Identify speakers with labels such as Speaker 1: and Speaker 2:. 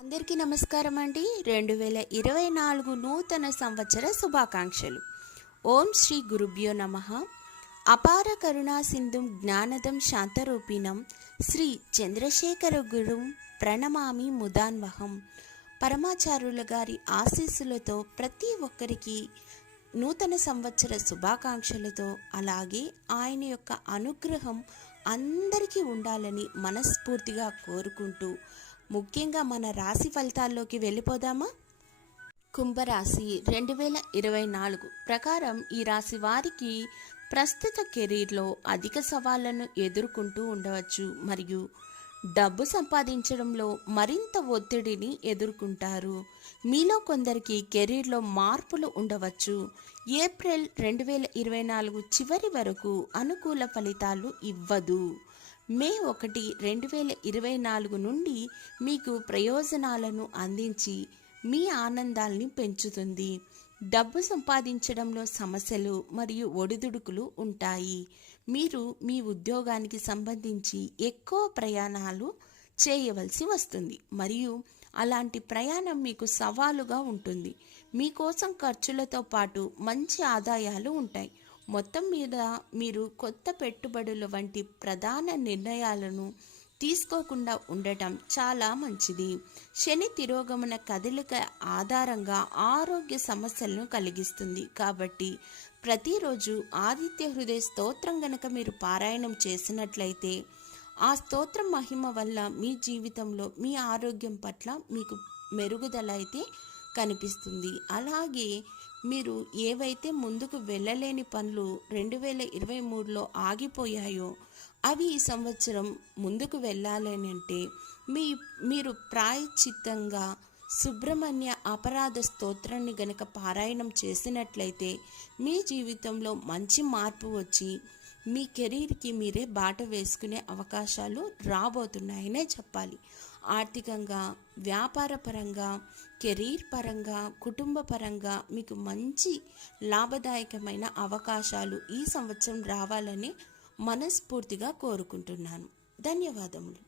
Speaker 1: అందరికీ నమస్కారం అండి. రెండు వేల ఇరవై నాలుగు నూతన సంవత్సర శుభాకాంక్షలు. ఓం శ్రీ గురుభ్యో నమ. అపార కరుణా సింధుం జ్ఞానదం శాంతరూపిణం శ్రీ చంద్రశేఖర గురుం ప్రణమామి ముదాన్వహం. పరమాచారుల గారి ఆశీస్సులతో ప్రతి ఒక్కరికి నూతన సంవత్సర శుభాకాంక్షలతో అలాగే ఆయన యొక్క అనుగ్రహం అందరికీ ఉండాలని మనస్ఫూర్తిగా కోరుకుంటూ ముఖ్యంగా మన రాశి ఫలితాల్లోకి వెళ్ళిపోదామా? కుంభరాశి రెండు వేల ఇరవై నాలుగు ప్రకారం ఈ రాశి వారికి ప్రస్తుత కెరీర్లో అధిక సవాళ్ళను ఎదుర్కొంటూ ఉండవచ్చు. మరియు డబ్బు సంపాదించడంలో మరింత ఒత్తిడిని ఎదుర్కొంటారు. మీలో కొందరికి కెరీర్లో మార్పులు ఉండవచ్చు. ఏప్రిల్ రెండు వేల ఇరవై నాలుగు చివరి వరకు అనుకూల ఫలితాలు ఇవ్వదు. మే ఒకటి రెండు వేల ఇరవై నాలుగు నుండి మీకు ప్రయోజనాలను అందించి మీ ఆనందాల్ని పెంచుతుంది. డబ్బు సంపాదించడంలో సమస్యలు మరియు ఒడిదుడుకులు ఉంటాయి. మీరు మీ ఉద్యోగానికి సంబంధించి ఎక్కువ ప్రయాణాలు చేయవలసి వస్తుంది. మరియు అలాంటి ప్రయాణం మీకు సవాలుగా ఉంటుంది. మీకోసం ఖర్చులతో పాటు మంచి ఆదాయాలు ఉంటాయి. మొత్తం మీద మీరు కొత్త పెట్టుబడుల వంటి ప్రధాన నిర్ణయాలను తీసుకోకుండా ఉండటం చాలా మంచిది. శని తిరోగమన కదలిక ఆధారంగా ఆరోగ్య సమస్యలను కలిగిస్తుంది. కాబట్టి ప్రతిరోజు ఆదిత్య హృదయ స్తోత్రం గనక మీరు పారాయణం చేసినట్లయితే ఆ స్తోత్రం మహిమ వల్ల మీ జీవితంలో మీ ఆరోగ్యం పట్ల మీకు మెరుగుదల అయితే కనిపిస్తుంది. అలాగే మీరు ఏవైతే ముందుకు వెళ్ళలేని పనులు రెండు వేల ఇరవై మూడులో ఆగిపోయాయో అవి ఈ సంవత్సరం ముందుకు వెళ్ళాలని అంటే మీ మీరు ప్రాయచిత్తంగా సుబ్రహ్మణ్య అపరాధ స్తోత్రాన్ని గనక పారాయణం చేసినట్లయితే మీ జీవితంలో మంచి మార్పు వచ్చి మీ కెరీర్కి మీరే బాట వేసుకునే అవకాశాలు రాబోతున్నాయనే చెప్పాలి. ఆర్థికంగా వ్యాపార పరంగా కెరీర్ పరంగా కుటుంబ పరంగా మీకు మంచి లాభదాయకమైన అవకాశాలు ఈ సంవత్సరం రావాలని మనస్ఫూర్తిగా కోరుకుంటున్నాను. ధన్యవాదములు.